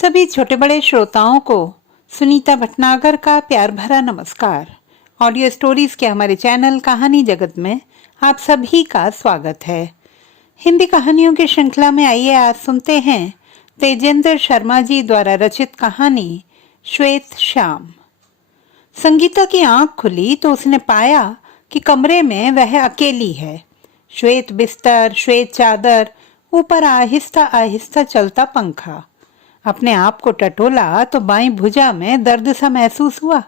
सभी छोटे बड़े श्रोताओं को सुनीता भटनागर का प्यार भरा नमस्कार। ऑडियो स्टोरीज के हमारे चैनल कहानी जगत में आप सभी का स्वागत है। हिंदी कहानियों की श्रृंखला में आइए आज सुनते हैं तेजेंद्र शर्मा जी द्वारा रचित कहानी श्वेत श्याम। संगीता की आंख खुली तो उसने पाया कि कमरे में वह अकेली है। श्वेत बिस्तर, श्वेत चादर, ऊपर आहिस्ता आहिस्ता चलता पंखा। अपने आप को टटोला तो बाईं भुजा में दर्द सा महसूस हुआ।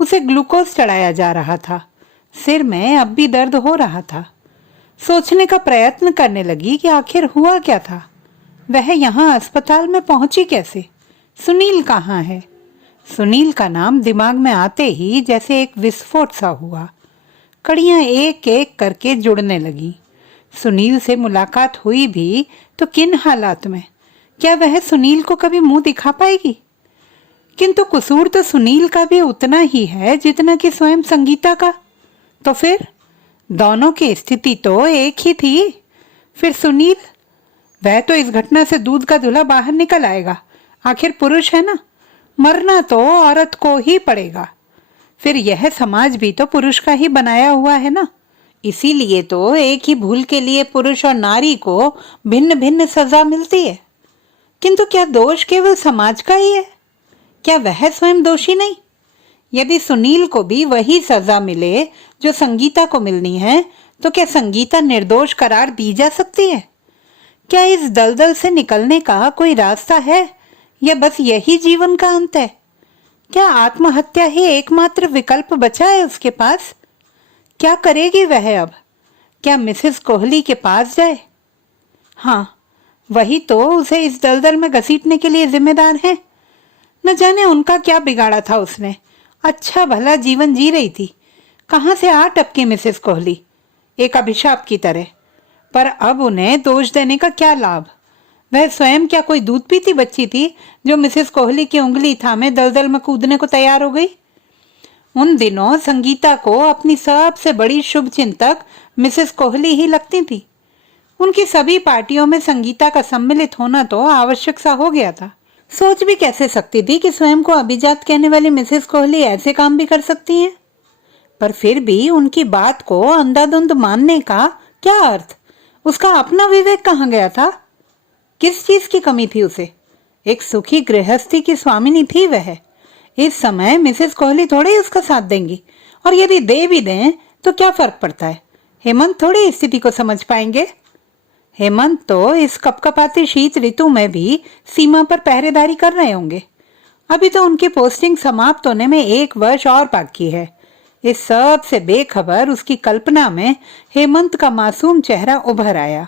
उसे ग्लूकोज चढ़ाया जा रहा था। सिर में अब भी दर्द हो रहा था। सोचने का प्रयत्न करने लगी कि आखिर हुआ क्या था। वह यहाँ अस्पताल में पहुंची कैसे? सुनील कहाँ है? सुनील का नाम दिमाग में आते ही जैसे एक विस्फोट सा हुआ। कड़ियां एक एक करके जुड़ने लगी। सुनील से मुलाकात हुई भी तो किन हालात में? क्या वह सुनील को कभी मुंह दिखा पाएगी? किंतु कसूर तो सुनील का भी उतना ही है जितना कि स्वयं संगीता का। तो फिर दोनों की स्थिति तो एक ही थी। फिर सुनील, वह तो इस घटना से दूध का धुला बाहर निकल आएगा। आखिर पुरुष है ना, मरना तो औरत को ही पड़ेगा। फिर यह समाज भी तो पुरुष का ही बनाया हुआ है ना, इसीलिए तो एक ही भूल के लिए पुरुष और नारी को भिन्न भिन्न सजा मिलती है। किंतु क्या दोष केवल समाज का ही है? क्या वह स्वयं दोषी नहीं? यदि सुनील को भी वही सजा मिले जो संगीता को मिलनी है, तो क्या संगीता निर्दोष करार दी जा सकती है? क्या इस दलदल से निकलने का कोई रास्ता है, या बस यही जीवन का अंत है? क्या आत्महत्या ही एकमात्र विकल्प बचा है उसके पास? क्या करेगी वह अब? क्या मिसेस कोहली के पास जाए? हाँ, वही तो उसे इस दलदल में घसीटने के लिए जिम्मेदार है। न जाने उनका क्या बिगाड़ा था उसने। अच्छा भला जीवन जी रही थी, कहाँ से आ टपकी मिसेस कोहली, एक अभिशाप की तरह। पर अब उन्हें दोष देने का क्या लाभ? वह स्वयं क्या कोई दूध पीती बच्ची थी जो मिसेस कोहली की उंगली थामे दलदल में कूदने को तैयार हो गई? उन दिनों संगीता को अपनी सबसे बड़ी शुभ चिंतक मिसेस कोहली ही लगती थी। उनकी सभी पार्टियों में संगीता का सम्मिलित होना तो आवश्यक सा हो गया था। सोच भी कैसे सकती थी कि स्वयं को अभिजात कहने वाली मिसेस कोहली ऐसे काम भी कर सकती हैं? पर फिर भी उनकी बात को अंधाधुंध मानने का क्या अर्थ? उसका अपना विवेक कहाँ गया था? किस चीज की कमी थी उसे? एक सुखी गृहस्थी की स्वामिनी थी वह। इस समय मिसेस कोहली थोड़े ही उसका साथ देंगी, और यदि दे भी दें तो क्या फर्क पड़ता है? हेमंत थोड़ी स्थिति को समझ पाएंगे। हेमंत तो इस कपकपाती शीत ऋतु में भी सीमा पर पहरेदारी कर रहे होंगे। अभी तो उनकी पोस्टिंग समाप्त होने में 1 वर्ष और बाकी है। इस सब से बेखबर उसकी कल्पना में हेमंत का मासूम चेहरा उभर आया।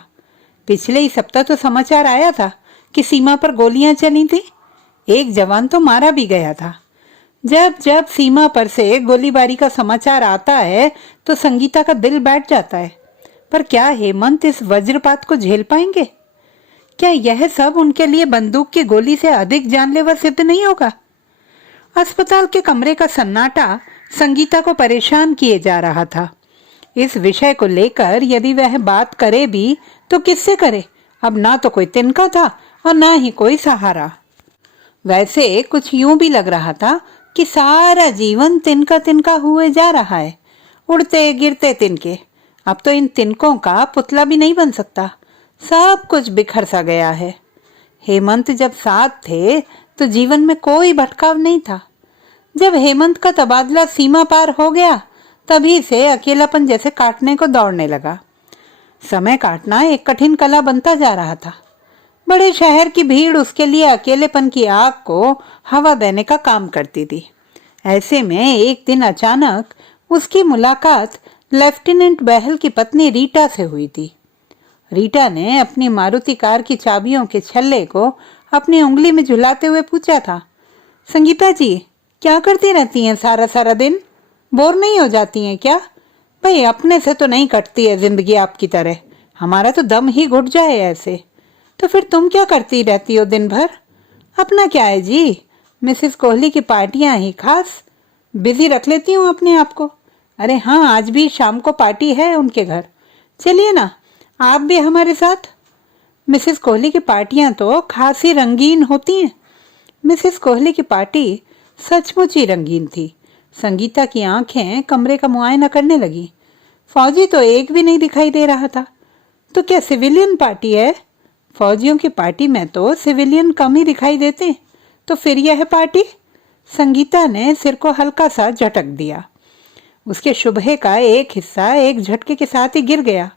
पिछले ही सप्ताह तो समाचार आया था कि सीमा पर गोलियां चली थी। एक जवान तो मारा भी गया था। जब जब सीमा पर से गोलीबारी का समाचार आता है तो संगीता का दिल बैठ जाता है। पर क्या हेमंत इस वज्रपात को झेल पाएंगे? क्या यह सब उनके लिए बंदूक की गोली से अधिक जानलेवा सिद्ध नहीं होगा? अस्पताल के कमरे का सन्नाटा संगीता को परेशान किए जा रहा था। इस विषय को लेकर यदि वह बात करे भी तो किससे करे? अब ना तो कोई तिनका था और ना ही कोई सहारा। वैसे कुछ यूं भी लग रहा था कि सारा जीवन तिनका तिनका हुए जा रहा है। उड़ते गिरते तिनके। अब तो इन तिनकों का पुतला भी नहीं बन सकता। सब कुछ बिखर सा गया है। हेमंत जब साथ थे तो जीवन में कोई भटकाव नहीं था। जब हेमंत का तबादला सीमा पार हो गया, तभी से अकेलापन जैसे काटने को दौड़ने लगा। समय काटना एक कठिन कला बनता जा रहा था। बड़े शहर की भीड़ उसके लिए अकेलेपन की आग को हवा देने का काम करती थी। ऐसे में एक दिन अचानक उसकी मुलाकात लेफ्टिनेंट बहल की पत्नी रीटा से हुई थी। रीटा ने अपनी मारुति कार की चाबियों के छल्ले को अपनी उंगली में झुलाते हुए पूछा था, संगीता जी क्या करती रहती हैं सारा सारा दिन? बोर नहीं हो जाती हैं क्या? भाई अपने से तो नहीं कटती है जिंदगी आपकी तरह। हमारा तो दम ही घुट जाए ऐसे। तो फिर तुम क्या करती रहती हो दिन भर? अपना क्या है जी, मिसेस कोहली की पार्टियां ही खास बिजी रख लेती हूँ अपने आप को। अरे हाँ, आज भी शाम को पार्टी है उनके घर, चलिए ना आप भी हमारे साथ। मिसेस कोहली की पार्टियां तो खासी रंगीन होती हैं। मिसेस कोहली की पार्टी सचमुच ही रंगीन थी। संगीता की आंखें कमरे का मुआयना करने लगी। फौजी तो एक भी नहीं दिखाई दे रहा था। तो क्या सिविलियन पार्टी है? फौजियों की पार्टी में तो सिविलियन कम ही दिखाई देते, तो फिर यह पार्टी? संगीता ने सिर को हल्का सा झटक दिया। उसके शुबहे का एक हिस्सा एक झटके के साथ ही गिर गया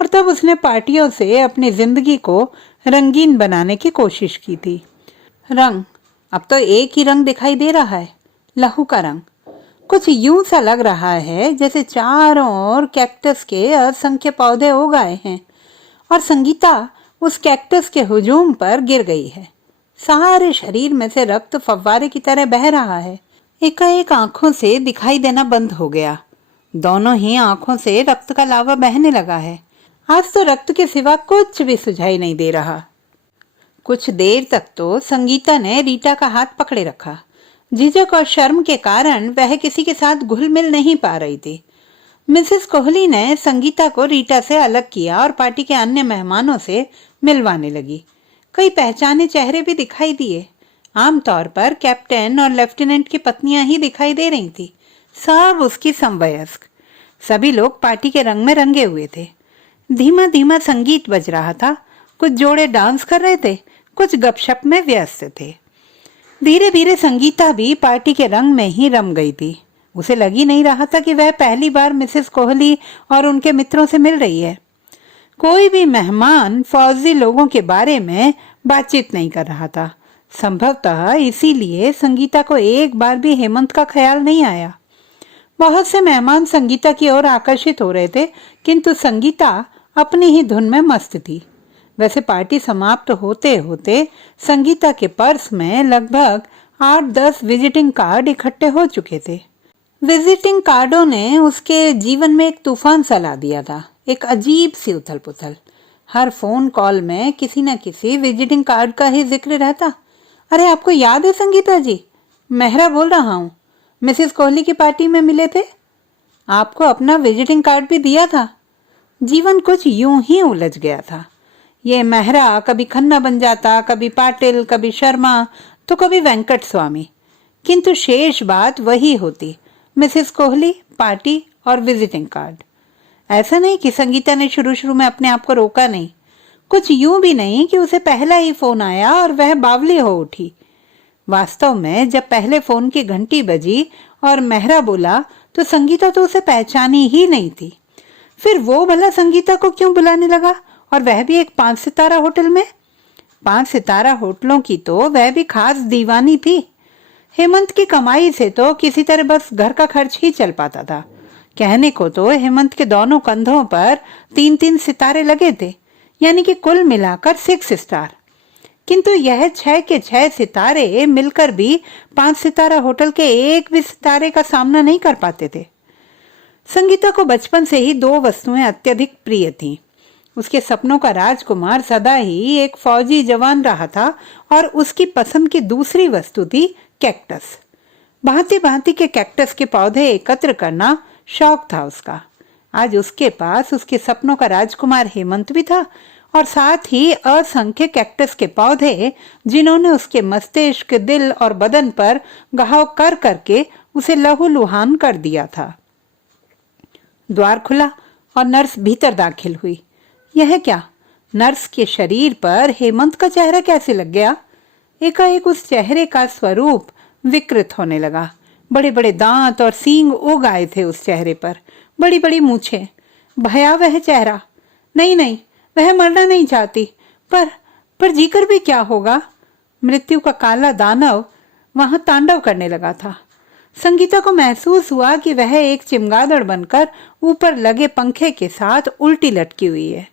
और तब उसने पार्टियों से अपनी जिंदगी को रंगीन बनाने की कोशिश की थी। रंग, अब तो एक ही रंग दिखाई दे रहा है, लहू का रंग। कुछ यूं सा लग रहा है जैसे चारों ओर कैक्टस के असंख्य पौधे उगाए हैं और संगीता उस कैक्टस के हुजूम पर गिर गई है। सारे शरीर में से रक्त फव्वारे की तरह बह रहा है। एकाएक आंखों से दिखाई देना बंद हो गया। दोनों ही आंखों से रक्त का लावा बहने लगा है। आज तो रक्त के सिवा कुछ भी सुझाई नहीं दे रहा। कुछ देर तक तो संगीता ने रीटा का हाथ पकड़े रखा। झिझक और शर्म के कारण वह किसी के साथ घुल मिल नहीं पा रही थी। मिसेस कोहली ने संगीता को रीटा से अलग किया और पार्टी के अन्य मेहमानों से मिलवाने लगी। कई पहचाने चेहरे भी दिखाई दिए। आमतौर पर कैप्टन और लेफ्टिनेंट की पत्नियां ही दिखाई दे रही थी, सब उसकी समवयस्क। सभी लोग पार्टी के रंग में रंगे हुए थे। धीमा धीमा संगीत बज रहा था। कुछ जोड़े डांस कर रहे थे, कुछ गपशप में व्यस्त थे। धीरे धीरे संगीता भी पार्टी के रंग में ही रम गई थी। उसे लग ही नहीं रहा था कि वह पहली बार मिसेस कोहली और उनके मित्रों से मिल रही है। कोई भी मेहमान फौजी लोगों के बारे में बातचीत नहीं कर रहा था। संभवतः इसीलिए संगीता को एक बार भी हेमंत का ख्याल नहीं आया। बहुत से मेहमान संगीता की ओर आकर्षित हो रहे थे, किंतु संगीता अपनी ही धुन में मस्त थी। वैसे पार्टी समाप्त होते होते संगीता के पर्स में लगभग 8-10 विजिटिंग कार्ड इकट्ठे हो चुके थे। विजिटिंग कार्डों ने उसके जीवन में एक तूफान सा ला दिया था, एक अजीब सी उथल पुथल। हर फोन कॉल में किसी न किसी विजिटिंग कार्ड का ही जिक्र रहता। अरे आपको याद है संगीता जी, मेहरा बोल रहा हूँ, मिसेस कोहली की पार्टी में मिले थे, आपको अपना विजिटिंग कार्ड भी दिया था। जीवन कुछ यूं ही उलझ गया था। ये मेहरा कभी खन्ना बन जाता, कभी पाटिल, कभी शर्मा, तो कभी वेंकट स्वामी, किंतु शेष बात वही होती, मिसेस कोहली, पार्टी और विजिटिंग कार्ड। ऐसा नहीं कि संगीता ने शुरू में अपने आप को रोका नहीं, कुछ यूं भी नहीं कि उसे पहला ही फोन आया और वह बावली हो उठी। वास्तव में जब पहले फोन की घंटी बजी और मेहरा बोला तो संगीता तो उसे पहचानी ही नहीं थी। फिर वो भला संगीता को क्यों बुलाने लगा, और वह भी एक 5 सितारा होटल में? 5 सितारा होटलों की तो वह भी खास दीवानी थी। हेमंत की कमाई से तो किसी तरह बस घर का खर्च ही चल पाता था। कहने को तो हेमंत के दोनों कंधों पर 3-3 सितारे लगे थे, यानी कि कुल मिलाकर 6 स्टार। किंतु यह 6 के 6 सितारे मिलकर भी 5 सितारा होटल के एक भी सितारे का सामना नहीं कर पाते थे। संगीता को बचपन से ही 2 वस्तुएं अत्यधिक प्रिय थीं। उसके सपनों का राजकुमार सदा ही एक फौजी जवान रहा था और उसकी पसंद की दूसरी वस्तु थी कैक्टस। भांति भांति के कैक्टस के पौधे एकत्र करना शौक था उसका। आज उसके पास उसके सपनों का राजकुमार हेमंत भी था और साथ ही असंख्य कैक्टस के पौधे, जिन्होंने उसके मस्तिष्क, दिल और बदन पर घाव कर करके उसे लहूलुहान कर दिया था। द्वार खुला और नर्स भीतर दाखिल हुई। यह क्या? नर्स के शरीर पर हेमंत का चेहरा कैसे लग गया? एकाएक उस चेहरे का स्वरूप विकृत होने लगा। बड़े बड़े दांत और सींग उग आए थे उस चेहरे पर, बड़ी बड़ी मूछें। भयावह चेहरा। नहीं नहीं, वह मरना नहीं चाहती, पर जीकर भी क्या होगा? मृत्यु का काला दानव वहां तांडव करने लगा था। संगीता को महसूस हुआ कि वह एक चिमगादड़ बनकर ऊपर लगे पंखे के साथ उल्टी लटकी हुई है।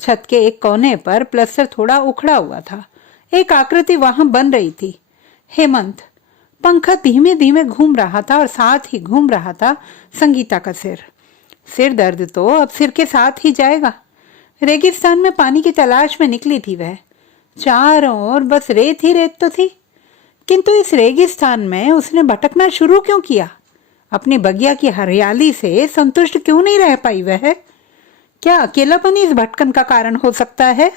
छत के एक कोने पर प्लस्तर थोड़ा उखड़ा हुआ था। एक आकृति वहां बन रही थी, हेमंत। पंखा धीमे धीमे घूम रहा था और साथ ही घूम रहा था संगीता का सिर दर्द तो अब सिर के साथ ही जाएगा। रेगिस्तान में पानी की तलाश में निकली थी वह। चारों ओर बस रेत ही रेत तो थी, किंतु इस रेगिस्तान में उसने भटकना शुरू क्यों किया? अपनी बगिया की हरियाली से संतुष्ट क्यों नहीं रह पाई वह? क्या अकेलापन इस भटकन का कारण हो सकता है?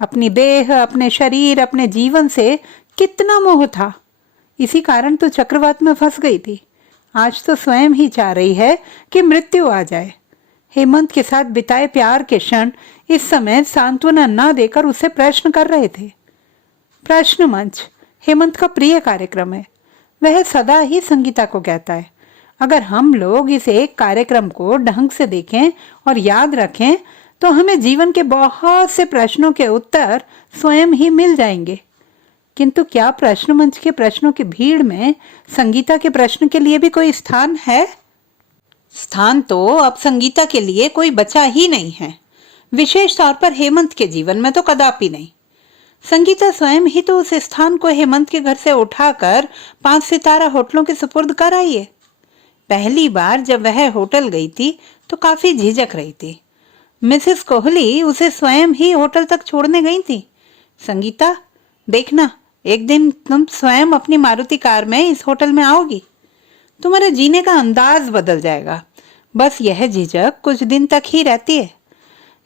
अपनी देह, अपने शरीर, अपने जीवन से कितना मोह था। इसी कारण तो चक्रवात में फंस गई थी। आज तो स्वयं ही चाह रही है कि मृत्यु आ जाए। हेमंत के साथ बिताए प्यार के क्षण इस समय सांत्वना न देकर उसे प्रश्न कर रहे थे। प्रश्न मंच हेमंत का प्रिय कार्यक्रम है। वह सदा ही संगीता को कहता है, अगर हम लोग इस एक कार्यक्रम को ढंग से देखें और याद रखें तो हमें जीवन के बहुत से प्रश्नों के उत्तर स्वयं ही मिल जाएंगे। किंतु क्या प्रश्न मंच के प्रश्नों की भीड़ में संगीता के प्रश्न के लिए भी कोई स्थान है? स्थान तो अब संगीता के लिए कोई बचा ही नहीं है, विशेष तौर पर हेमंत के जीवन में तो कदापि नहीं। संगीता स्वयं ही तो उस स्थान को हेमंत के घर से उठाकर 5 सितारा होटलों के सुपुर्द कर आई है। पहली बार जब वह होटल गई थी तो काफी झिझक रही थी। मिसेस कोहली उसे स्वयं ही होटल तक छोड़ने गई थी। संगीता, देखना, एक दिन तुम स्वयं अपनी मारुति कार में इस होटल में आओगी, तुम्हारे जीने का अंदाज बदल जाएगा। बस यह झिझक कुछ दिन तक ही रहती है।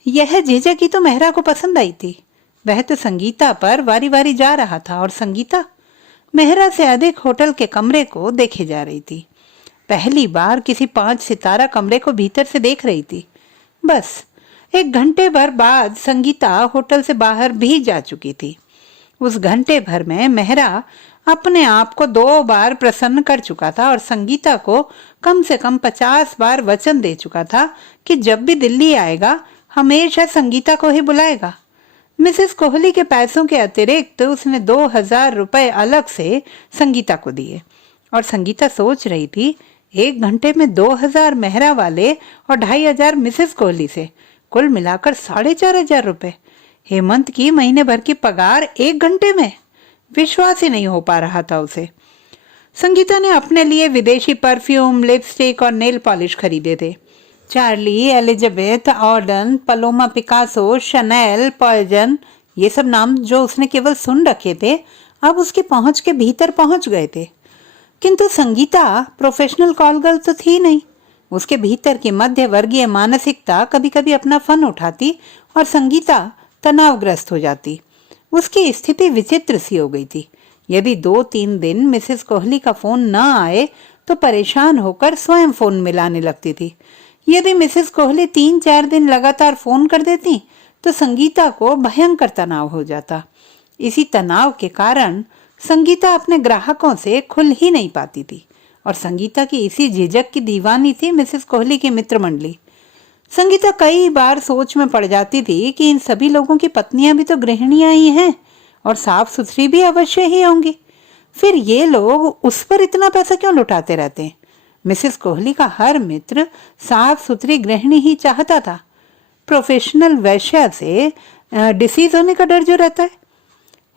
यह झिझक ही तो मेहरा को पसंद आई थी। वह तो संगीता पर वारी वारी जा रहा था और संगीता मेहरा से अधिक होटल के कमरे को देखे जा रही थी। पहली बार किसी 5 सितारा कमरे को भीतर से देख रही थी। बस 1 घंटे भर बाद संगीता होटल से बाहर भी जा चुकी थी। उस घंटे भर में मेहरा अपने आप को 2 बार प्रसन्न कर चुका था और संगीता को कम से कम 50 बार वचन दे चुका था कि जब भी दिल्ली आएगा हमेशा संगीता को ही बुलाएगा। मिसेस कोहली के पैसों के अतिरिक्त उसने 2000 रुपए अलग से संगीता को दिए और संगीता सोच रही थी 1 घंटे में 2000 मेहरा वाले और 2500 मिसेस कोहली से, कुल मिलाकर 4500 रुपए। हेमंत की महीने भर की पगार 1 घंटे में। विश्वास ही नहीं हो पा रहा था उसे। संगीता ने अपने लिए विदेशी परफ्यूम, लिपस्टिक और नेल पॉलिश खरीदे थे। Charlie, Elizabeth, Arden, Paloma Picasso, Chanel, Poison, ये सब नाम जो उसने केवल सुन रखे थे अब उसकी पहुंच के भीतर पहुंच गए थे। किंतु संगीता प्रोफेशनल कॉल गर्ल तो थी नहीं। उसके भीतर की मध्य वर्गीय मानसिकता कभी कभी अपना फन उठाती और संगीता तनावग्रस्त हो जाती। उसकी स्थिति विचित्र सी हो गई थी। यदि 2-3 दिन मिसेस कोहली का फोन न आए तो परेशान होकर स्वयं फोन मिलाने लगती थी। यदि मिसेस कोहली 3-4 दिन लगातार फोन कर देती तो संगीता को भयंकर तनाव हो जाता। इसी तनाव के कारण संगीता अपने ग्राहकों से खुल ही नहीं पाती थी और संगीता की इसी झिझक की दीवानी थी मिसेस कोहली की मित्र मंडली। संगीता कई बार सोच में पड़ जाती थी कि इन सभी लोगों की पत्नियां भी तो गृहिणियां ही हैं और साफ सुथरी भी अवश्य ही होंगी। फिर ये लोग उस पर इतना पैसा क्यों लुटाते रहते हैं? मिसेस कोहली का हर मित्र साफ सुथरी गृहिणी ही चाहता था। प्रोफेशनल वैश्या से डिसीज होने का डर जो रहता है।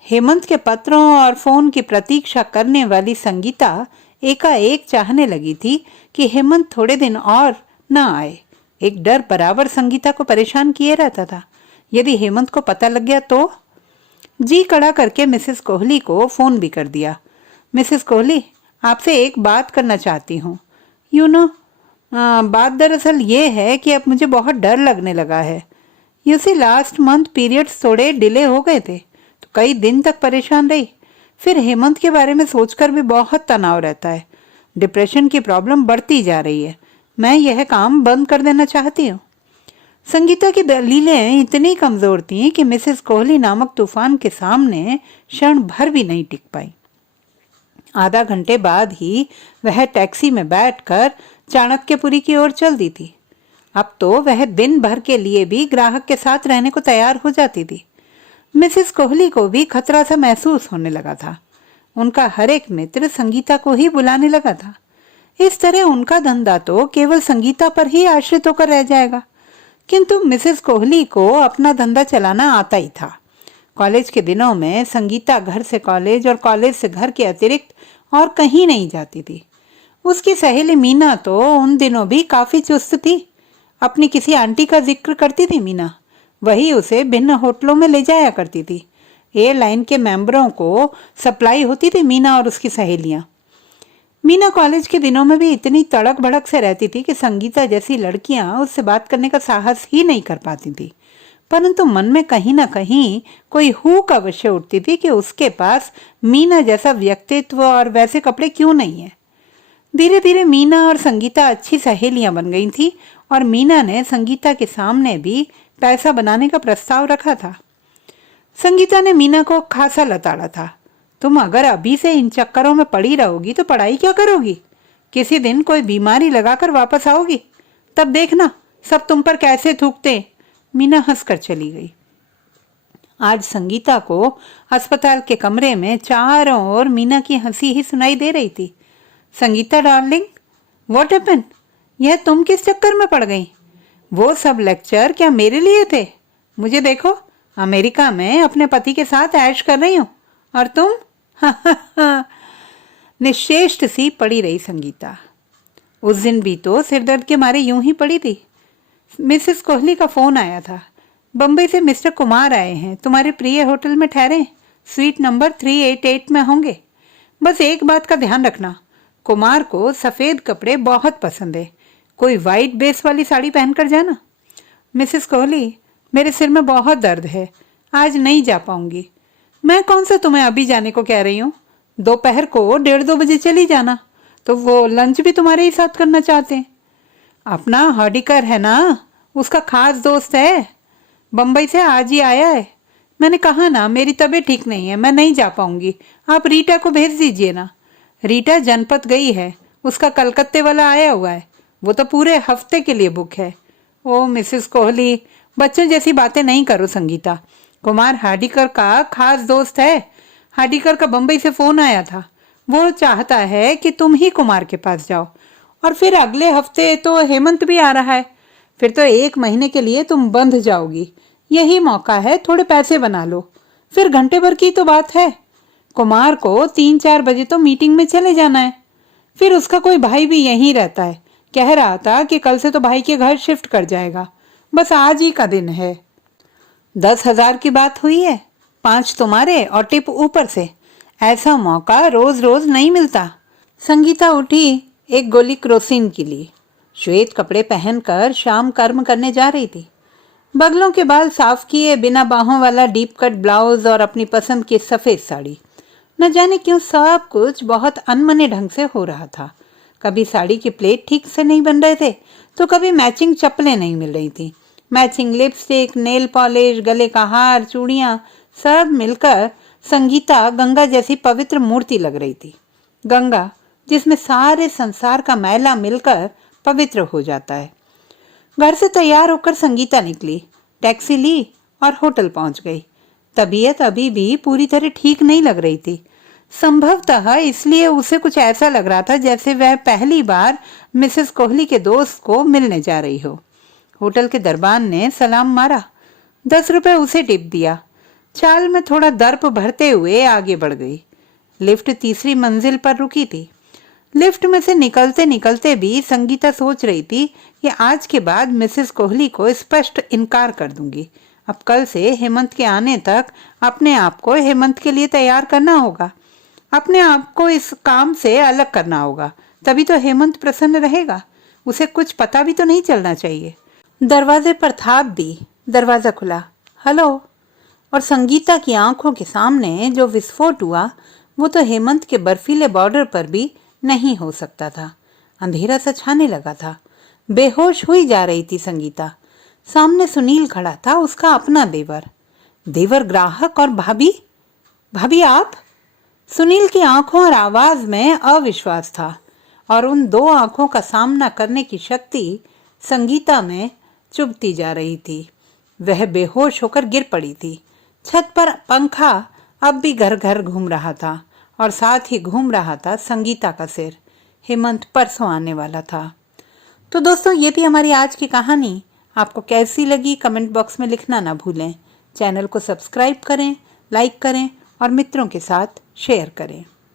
हेमंत के पत्रों और फोन की प्रतीक्षा करने वाली संगीता एकाएक चाहने लगी थी कि हेमंत थोड़े दिन और न आए। एक डर बराबर संगीता को परेशान किए रहता था। यदि हेमंत को पता लग गया तो? जी कड़ा करके मिसेस कोहली को फोन भी कर दिया। मिसेस कोहली, आपसे एक बात करना चाहती हूँ। बात दरअसल ये है कि अब मुझे बहुत डर लगने लगा है। You see last month periods थोड़े डिले हो गए थे तो कई दिन तक परेशान रही। फिर हेमंत के बारे में सोचकर भी बहुत तनाव रहता है। डिप्रेशन की प्रॉब्लम बढ़ती जा रही है। मैं यह काम बंद कर देना चाहती हूँ। संगीता की दलीलें इतनी कमजोर थीं कि मिसेस कोहली नामक तूफान के सामने क्षण भर भी नहीं टिक पाई। आधा घंटे बाद ही वह टैक्सी में बैठकर चाणक्यपुरी की ओर चल दी थी। अब तो वह दिन भर के लिए भी ग्राहक के साथ रहने को तैयार हो जाती थी। मिसेस कोहली को भी खतरा सा महसूस होने लगा था। उनका हर एक मित्र संगीता को ही बुलाने लगा था। इस तरह उनका धंधा तो केवल संगीता पर ही आश्रित होकर रह जाएगा। किंतु मिसेस कोहली को अपना धंधा चलाना आता ही था। कॉलेज के दिनों में संगीता घर से कॉलेज और कॉलेज से घर के अतिरिक्त और कहीं नहीं जाती थी। उसकी सहेली मीना तो उन दिनों भी काफी चुस्त थी। अपनी किसी आंटी का जिक्र करती थी मीना, वही उसे भिन्न होटलों में ले जाया करती थी। एयरलाइन के मेंबरों को सप्लाई होती थी मीना और उसकी सहेलियां। मीना कॉलेज के दिनों में भी इतनी तड़क भड़क से रहती थी कि संगीता जैसी लड़कियां उससे बात करने का साहस ही नहीं कर पाती थी। परंतु मन में कहीं ना कहीं कोई हुक अवश्य उठती थी कि उसके पास मीना जैसा व्यक्तित्व और वैसे कपड़े क्यों नहीं है। धीरे धीरे मीना और संगीता अच्छी सहेलियां बन गई थी और मीना ने संगीता के सामने भी पैसा बनाने का प्रस्ताव रखा था। संगीता ने मीना को खासा लताड़ा था। तुम अगर अभी से इन चक्करों में पड़ी रहोगी तो पढ़ाई क्या करोगी? किसी दिन कोई बीमारी लगाकर वापस आओगी, तब देखना सब तुम पर कैसे थूकते। मीना हंसकर चली गई। आज संगीता को अस्पताल के कमरे में चारों ओर मीना की हंसी ही सुनाई दे रही थी। Sangeeta darling, what happened? यह तुम किस चक्कर में पड़ गई? वो सब लेक्चर क्या मेरे लिए थे? मुझे देखो, अमेरिका में अपने पति के साथ ऐश कर रही हूँ और तुम निश्चेष्ट सी पड़ी रही संगीता। उस दिन भी तो सिरदर्द के मारे यूं ही पड़ी थी। मिसेस कोहली का फोन आया था। बम्बई से मिस्टर कुमार आए हैं, तुम्हारे प्रिय होटल में ठहरे, स्वीट नंबर 388 में होंगे। बस एक बात का ध्यान रखना, कुमार को सफेद कपड़े बहुत पसंद है, कोई वाइट बेस वाली साड़ी पहनकर जाना। मिसेस कोहली, मेरे सिर में बहुत दर्द है, आज नहीं जा पाऊंगी। मैं कौन सा तुम्हें अभी जाने को कह रही हूँ, दोपहर को 1:30-2 बजे चली जाना, तो वो लंच भी तुम्हारे ही साथ करना चाहते हैं। अपना हॉडिकर है ना, उसका खास दोस्त है, बम्बई से आज ही आया है। मैंने कहा ना मेरी तबीयत ठीक नहीं है, मैं नहीं जा पाऊंगी, आप रीटा को भेज दीजिए ना। रीटा जनपद गई है, उसका कलकत्ते वाला आया हुआ है, वो तो पूरे हफ्ते के लिए बुक है। ओ मिसेस कोहली, बच्चों जैसी बातें नहीं करो संगीता। कुमार हार्डिकर का खास दोस्त है। हार्डिकर का बम्बई से फोन आया था, वो चाहता है कि तुम ही कुमार के पास जाओ। और फिर अगले हफ्ते तो हेमंत भी आ रहा है, फिर तो 1 महीने के लिए तुम बंध जाओगी। यही मौका है, थोड़े पैसे बना लो, फिर घंटे भर की तो बात है। कुमार को 3-4 बजे तो मीटिंग में चले जाना है। फिर उसका कोई भाई भी यहीं रहता है, कह रहा था कि कल से तो भाई के घर शिफ्ट कर जाएगा। बस आज ही का दिन है। 10,000 की बात हुई है, 5 तुम्हारे और टिप ऊपर से। ऐसा मौका रोज रोज नहीं मिलता। संगीता उठी, एक गोली क्रोसिन की ली। श्वेत कपड़े पहनकर शाम कर्म करने जा रही थी। बगलों के बाल साफ किए, बिना बाहों वाला डीप कट ब्लाउज और अपनी पसंद की सफेद साड़ी। न जाने क्यों सब कुछ बहुत अनमने ढंग से हो रहा था। कभी साड़ी के प्लेट ठीक से नहीं बन रहे थे, तो कभी मैचिंग चप्पलें नहीं मिल रही थी। मैचिंग लिपस्टिक, नेल पॉलिश, गले का हार, चूड़ियां, सब मिलकर संगीता गंगा जैसी पवित्र मूर्ति लग रही थी। गंगा जिसमें सारे संसार का मैला मिलकर पवित्र हो जाता है। घर से तैयार होकर संगीता निकली, टैक्सी ली और होटल पहुंच गई। तबीयत अभी भी पूरी तरह ठीक नहीं लग रही थी। संभवतः इसलिए उसे कुछ ऐसा लग रहा था जैसे वह पहली बार मिसेस कोहली के दोस्त को मिलने जा रही हो। होटल के दरबान ने सलाम मारा, 10 रुपए उसे टिप दिया। चाल में थोड़ा दर्प भरते हुए आगे बढ़ गई। लिफ्ट तीसरी मंजिल पर रुकी थी। लिफ्ट में से निकलते निकलते भी संगीता सोच रही थी कि आज के बाद मिसेस कोहली को स्पष्ट इनकार कर दूंगी। अब कल से हेमंत के आने तक अपने आप को हेमंत के लिए तैयार करना होगा। अपने आप को इस काम से अलग करना होगा, तभी तो हेमंत प्रसन्न रहेगा। उसे कुछ पता भी तो नहीं चलना चाहिए। दरवाजे पर थाप भी, दरवाजा खुला। हेलो। और संगीता की आंखों के सामने जो विस्फोट हुआ वो तो हेमंत के बर्फीले बॉर्डर पर भी नहीं हो सकता था। अंधेरा सा छाने लगा था। बेहोश हुई जा रही थी संगीता। सामने सुनील खड़ा था, उसका अपना देवर। देवर ग्राहक और भाभी। भाभी आप? सुनील की आंखों और आवाज में अविश्वास था और उन 2 आंखों का सामना करने की शक्ति संगीता में चुभती जा रही थी। वह बेहोश होकर गिर पड़ी थी। छत पर पंखा अब भी घर घर घूम रहा था और साथ ही घूम रहा था संगीता का सिर। हेमंत परसों आने वाला था। तो दोस्तों, ये थी हमारी आज की कहानी। आपको कैसी लगी कमेंट बॉक्स में लिखना ना भूलें। चैनल को सब्सक्राइब करें, लाइक करें और मित्रों के साथ शेयर करें।